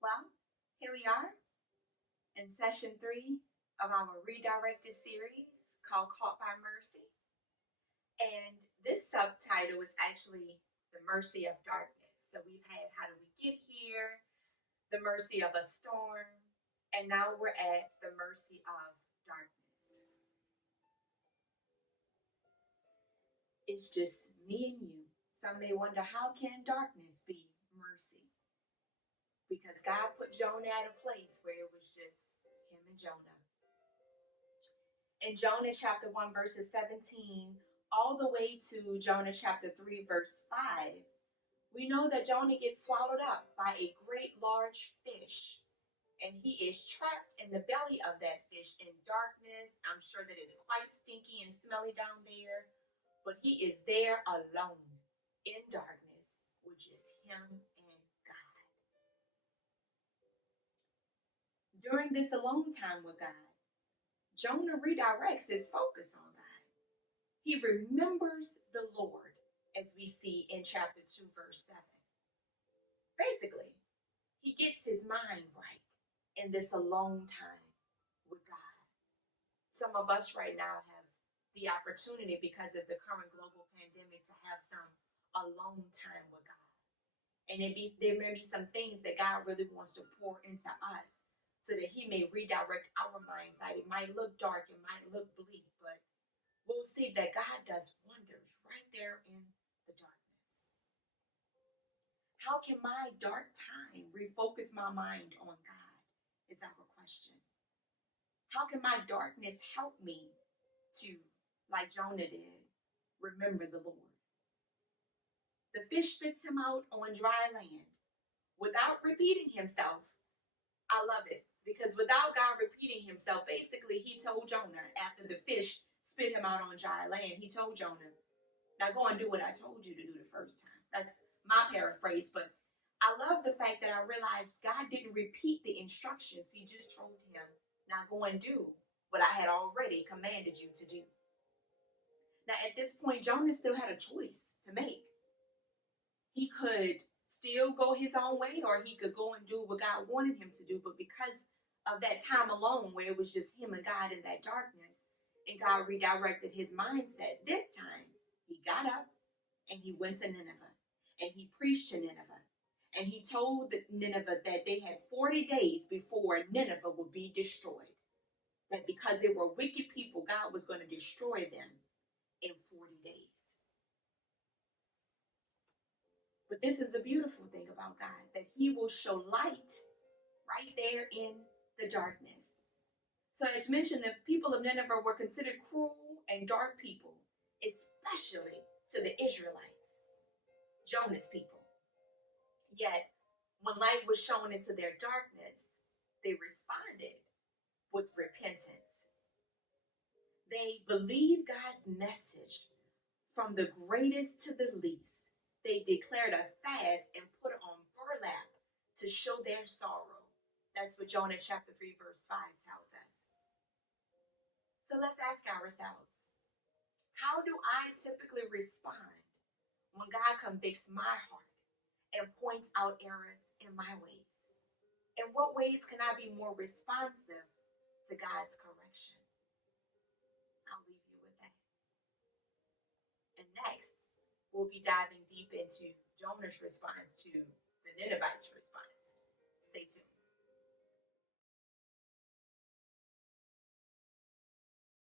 Well, here we are in session 3 of our redirected series called Caught by Mercy. And this subtitle is actually The Mercy of Darkness. So we've had How Do We Get Here, The Mercy of a Storm, and now we're at The Mercy of Darkness. It's just me and you. Some may wonder, how can darkness be mercy? Because God put Jonah at a place where it was just him and Jonah. In Jonah chapter 1 verses 17 all the way to Jonah chapter 3 verse 5, we know that Jonah gets swallowed up by a great large fish. And he is trapped in the belly of that fish in darkness. I'm sure that it's quite stinky and smelly down there. But he is there alone in darkness with just him and God. During this alone time with God, Jonah redirects his focus on God. He remembers the Lord, as we see in chapter 2, verse 7. Basically, he gets his mind right in this alone time with God. Some of us right now have the opportunity, because of the current global pandemic, to have some alone time with God. And there may be some things that God really wants to pour into us, so that he may redirect our mindset. It might look dark, it might look bleak, but we'll see that God does wonders right there in the darkness. How can my dark time refocus my mind on God, is our question. How can my darkness help me to, like Jonah did, remember the Lord? The fish spits him out on dry land without repeating himself. I love it. Because without God repeating himself, basically he told Jonah, after the fish spit him out on dry land, he told Jonah, now go and do what I told you to do the first time. That's my paraphrase, but I love the fact that I realized God didn't repeat the instructions. He just told him, now go and do what I had already commanded you to do. Now at this point, Jonah still had a choice to make. He could still go his own way, or he could go and do what God wanted him to do. But because of that time alone where it was just him and God in that darkness, and God redirected his mindset, this time he got up and he went to Nineveh, and he preached to Nineveh, and he told Nineveh that they had 40 days before Nineveh would be destroyed. That because they were wicked people, God was going to destroy them in 40 days. But this is the beautiful thing about God, that he will show light right there in the darkness. So as mentioned, the people of Nineveh were considered cruel and dark people, especially to the Israelites, Jonah's people. Yet, when light was shown into their darkness, they responded with repentance. They believed God's message from the greatest to the least. They declared a fast and put on burlap to show their sorrow. That's what Jonah chapter 3 verse 5 tells us. So let's ask ourselves, how do I typically respond when God convicts my heart and points out errors in my ways? In what ways can I be more responsive to God's correction? I'll leave you with that. And next, we'll be diving deep into Jonah's response to the Ninevites' response.